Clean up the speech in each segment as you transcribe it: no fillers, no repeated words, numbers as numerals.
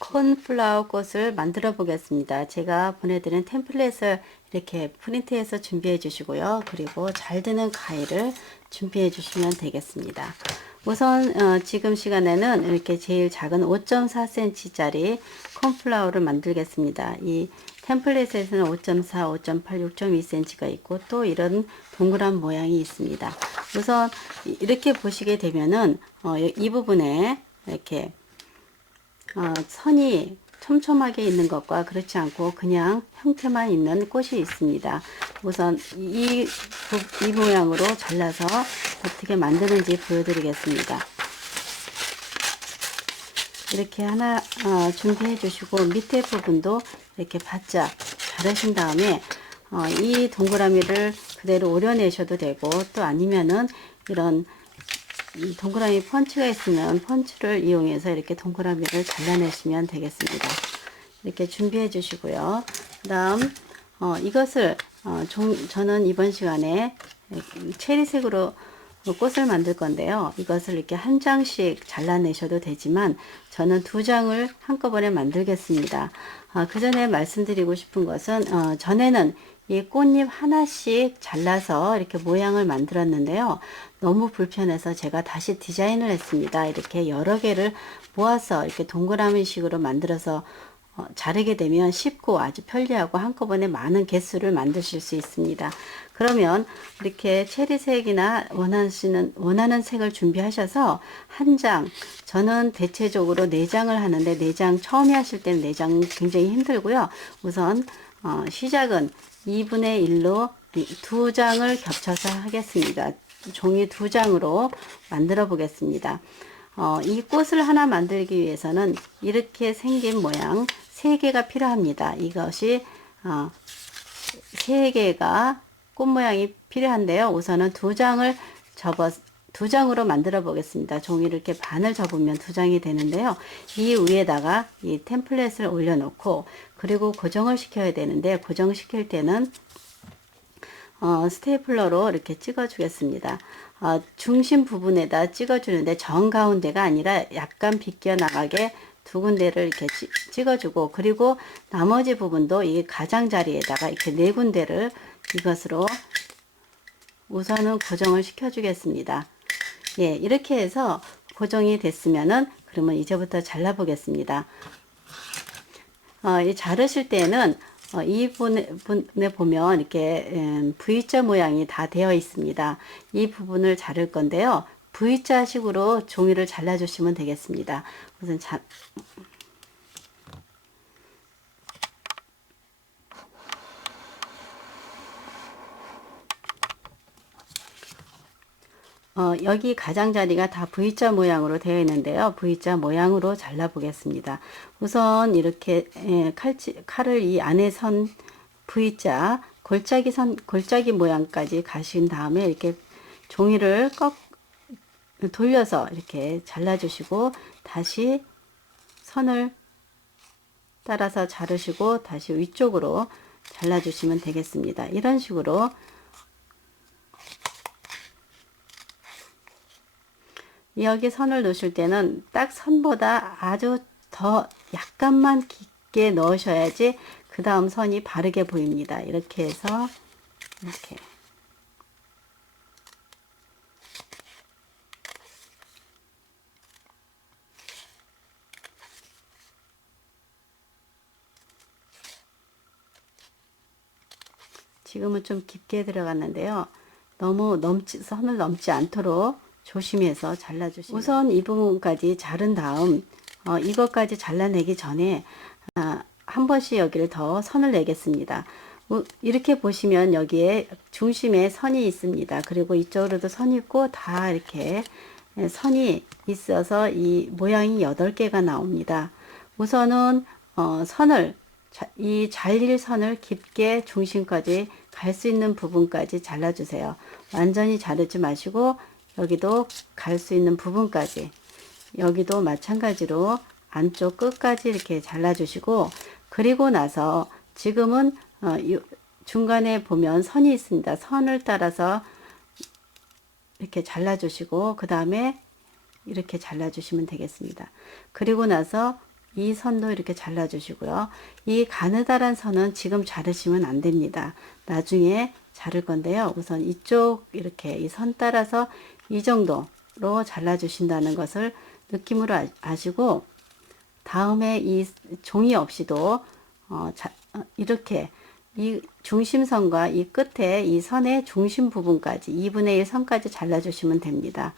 콘플라워 꽃을 만들어 보겠습니다. 제가 보내드린 템플릿을 이렇게 프린트해서 준비해 주시고요. 그리고 잘 드는 가위를 준비해 주시면 되겠습니다. 우선 지금 시간에는 이렇게 제일 작은 5.4cm 짜리 콘플라워를 만들겠습니다. 이 템플릿에서는 5.4, 5.8, 6.2cm가 있고 또 이런 동그란 모양이 있습니다. 우선 이렇게 보시게 되면은 이 부분에 이렇게 선이 촘촘하게 있는 것과 그렇지 않고 그냥 형태만 있는 꽃이 있습니다. 우선 이 모양으로 잘라서 어떻게 만드는지 보여드리겠습니다. 이렇게 하나 준비해 주시고 밑에 부분도 이렇게 바짝 자르신 다음에 이 동그라미를 그대로 오려내셔도 되고 또 아니면은 이런 이 동그라미 펀치가 있으면 펀치를 이용해서 이렇게 동그라미를 잘라내시면 되겠습니다. 이렇게 준비해 주시고요. 그 다음 이것을 저는 이번 시간에 체리색으로 꽃을 만들 건데요. 이것을 이렇게 한 장씩 잘라내셔도 되지만 저는 두 장을 한꺼번에 만들겠습니다. 그 전에 말씀드리고 싶은 것은 전에는 이 꽃잎 하나씩 잘라서 이렇게 모양을 만들었는데요. 너무 불편해서 제가 다시 디자인을 했습니다. 이렇게 여러 개를 모아서 이렇게 동그라미 식으로 만들어서 자르게 되면 쉽고 아주 편리하고 한꺼번에 많은 개수를 만드실 수 있습니다. 그러면 이렇게 체리색이나 원하는 색을 준비하셔서 한 장, 저는 대체적으로 4장을 하는데 4장 처음에 하실 때는 4장 굉장히 힘들고요. 우선 시작은 2분의 1로 2장을 겹쳐서 하겠습니다. 종이 2장으로 만들어 보겠습니다. 이 꽃을 하나 만들기 위해서는 이렇게 생긴 모양 3개가 필요합니다. 이것이 3개가 꽃 모양이 필요한데요. 우선은 2장을 접어 2장으로 만들어 보겠습니다. 종이를 이렇게 반을 접으면 2장이 되는데요. 이 위에다가 이 템플릿을 올려놓고 그리고 고정을 시켜야 되는데 고정시킬 때는 스테이플러로 이렇게 찍어 주겠습니다. 중심 부분에다 찍어 주는데 정가운데가 아니라 약간 비껴 나가게 2군데를 이렇게 찍어주고 그리고 나머지 부분도 이 가장자리에다가 이렇게 4군데를 이것으로 우선은 고정을 시켜 주겠습니다. 예, 이렇게 해서 고정이 됐으면은 그러면 이제부터 잘라 보겠습니다. 자르실 때는 이 부분에 보면 이렇게 V자 모양이 다 되어 있습니다. 이 부분을 자를 건데요. V자 식으로 종이를 잘라 주시면 되겠습니다. 우선 여기 가장자리가 다 V자 모양으로 되어 있는데요. V자 모양으로 잘라 보겠습니다. 우선 이렇게 칼을 이 안에 선 V자 골짜기 모양까지 가신 다음에 이렇게 종이를 돌려서 이렇게 잘라 주시고 다시 선을 따라서 자르시고 다시 위쪽으로 잘라 주시면 되겠습니다. 이런 식으로 여기 선을 넣으실 때는 딱 선보다 아주 더 약간만 깊게 넣으셔야지 그 다음 선이 바르게 보입니다. 이렇게 해서 이렇게 지금은 좀 깊게 들어갔는데요. 너무 선을 넘지 않도록 조심해서 잘라주시면 우선 이 부분까지 자른 다음 이것까지 잘라내기 전에 한 번씩 여기를 더 선을 내겠습니다. 이렇게 보시면 여기에 중심에 선이 있습니다. 그리고 이쪽으로도 선이 있고 다 이렇게 선이 있어서 이 모양이 8개가 나옵니다. 우선은 이 잘릴 선을 깊게 중심까지 갈 수 있는 부분까지 잘라주세요. 완전히 자르지 마시고 여기도 갈 수 있는 부분까지 여기도 마찬가지로 안쪽 끝까지 이렇게 잘라주시고 그리고 나서 지금은 중간에 보면 선이 있습니다. 선을 따라서 이렇게 잘라주시고 그 다음에 이렇게 잘라주시면 되겠습니다. 그리고 나서 이 선도 이렇게 잘라주시고요. 이 가느다란 선은 지금 자르시면 안 됩니다. 나중에 자를 건데요. 우선 이쪽 이렇게 이 선 따라서 이 정도로 잘라주신다는 것을 느낌으로 아시고, 다음에 이 종이 없이도 이렇게 이 중심선과 이 끝에 이 선의 중심 부분까지 2분의 1 선까지 잘라주시면 됩니다.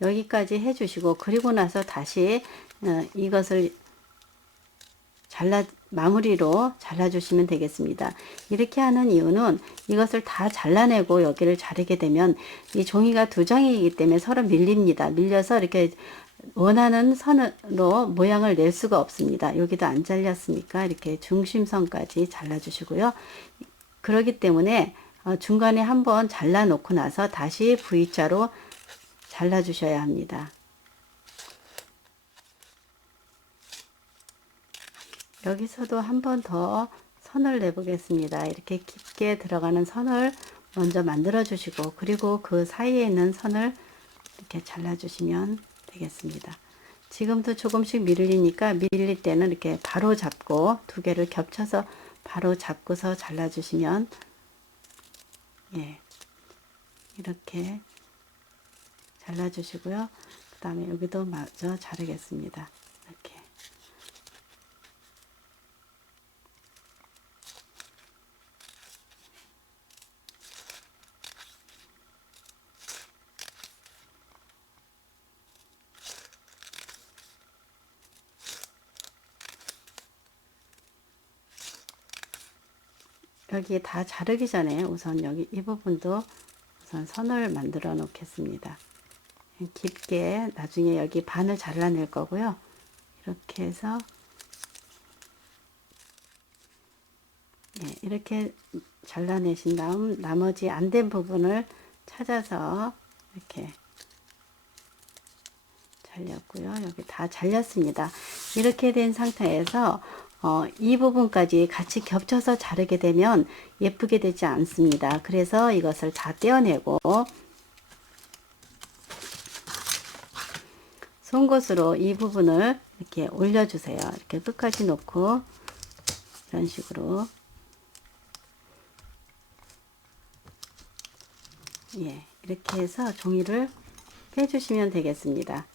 여기까지 해주시고, 그리고 나서 다시 이것을 마무리로 잘라주시면 되겠습니다. 이렇게 하는 이유는 이것을 다 잘라내고 여기를 자르게 되면 이 종이가 두 장이기 때문에 서로 밀립니다. 밀려서 이렇게 원하는 선으로 모양을 낼 수가 없습니다. 여기도 안 잘렸으니까 이렇게 중심선까지 잘라주시고요. 그렇기 때문에 중간에 한번 잘라 놓고 나서 다시 V자로 잘라 주셔야 합니다. 여기서도 한 번 더 선을 내 보겠습니다. 이렇게 깊게 들어가는 선을 먼저 만들어 주시고, 그리고 그 사이에 있는 선을 이렇게 잘라 주시면 되겠습니다. 지금도 조금씩 밀리니까 밀릴 때는 이렇게 바로 잡고 두 개를 겹쳐서 바로 잡고서 잘라 주시면, 예, 이렇게 잘라 주시고요. 그 다음에 여기도 마저 자르겠습니다. 이렇게. 여기 다 자르기 전에 우선 여기 이 부분도 우선 선을 만들어 놓겠습니다. 깊게 나중에 여기 반을 잘라낼 거고요. 이렇게 해서, 예, 이렇게 잘라내신 다음 나머지 안 된 부분을 찾아서 이렇게 잘렸고요. 여기 다 잘렸습니다. 이렇게 된 상태에서 이 부분까지 같이 겹쳐서 자르게 되면 예쁘게 되지 않습니다. 그래서 이것을 다 떼어내고 송곳으로 이 부분을 이렇게 올려주세요. 이렇게 끝까지 놓고 이런 식으로, 예, 이렇게 해서 종이를 빼주시면 되겠습니다.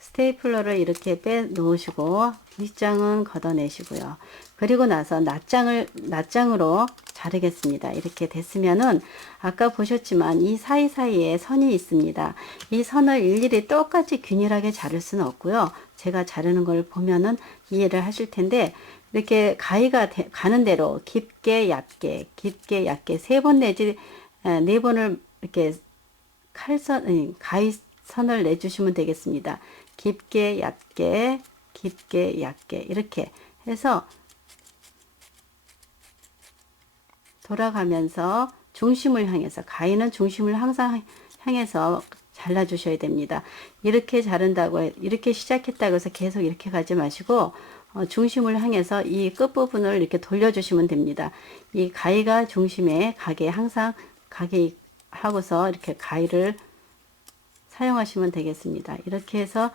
스테이플러를 이렇게 빼 놓으시고 윗장은 걷어내시고요. 그리고 나서 낱장으로 자르겠습니다. 이렇게 됐으면은 아까 보셨지만 이 사이사이에 선이 있습니다. 이 선을 일일이 똑같이 균일하게 자를 수는 없고요. 제가 자르는 걸 보면은 이해를 하실 텐데, 이렇게 가위가 가는 대로 깊게 얇게 깊게 얇게 3번 내지 4번을 이렇게 가위선을 내주시면 되겠습니다. 깊게 얇게 깊게 얇게 이렇게 해서 돌아가면서 중심을 향해서, 가위는 중심을 항상 향해서 잘라 주셔야 됩니다. 이렇게 자른다고 이렇게 시작했다고 해서 계속 이렇게 가지 마시고 중심을 향해서 이 끝부분을 이렇게 돌려주시면 됩니다. 이 가위가 중심에 가게 항상 가게 하고서 이렇게 가위를 사용하시면 되겠습니다. 이렇게 해서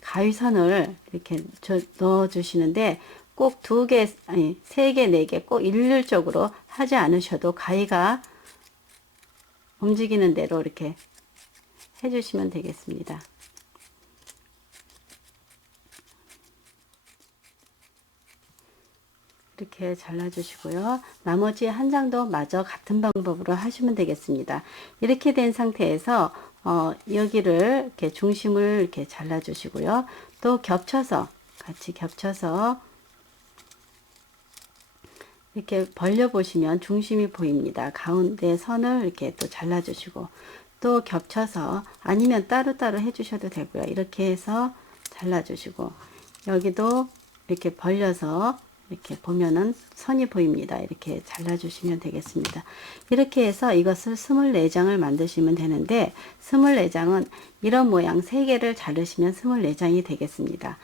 가위선을 이렇게 넣어 주시는데 꼭 2개, 아니 3개, 4개 꼭 일률적으로 하지 않으셔도 가위가 움직이는 대로 이렇게 해주시면 되겠습니다. 이렇게 잘라주시고요. 나머지 한 장도 마저 같은 방법으로 하시면 되겠습니다. 이렇게 된 상태에서 여기를 이렇게 중심을 이렇게 잘라주시고요. 또 겹쳐서 같이 겹쳐서 이렇게 벌려 보시면 중심이 보입니다. 가운데 선을 이렇게 또 잘라주시고 또 겹쳐서, 아니면 따로따로 해주셔도 되고요. 이렇게 해서 잘라주시고 여기도 이렇게 벌려서 이렇게 보면은 선이 보입니다. 이렇게 잘라주시면 되겠습니다. 이렇게 해서 이것을 24장을 만드시면 되는데, 24장은 이런 모양 3개를 자르시면 24장이 되겠습니다.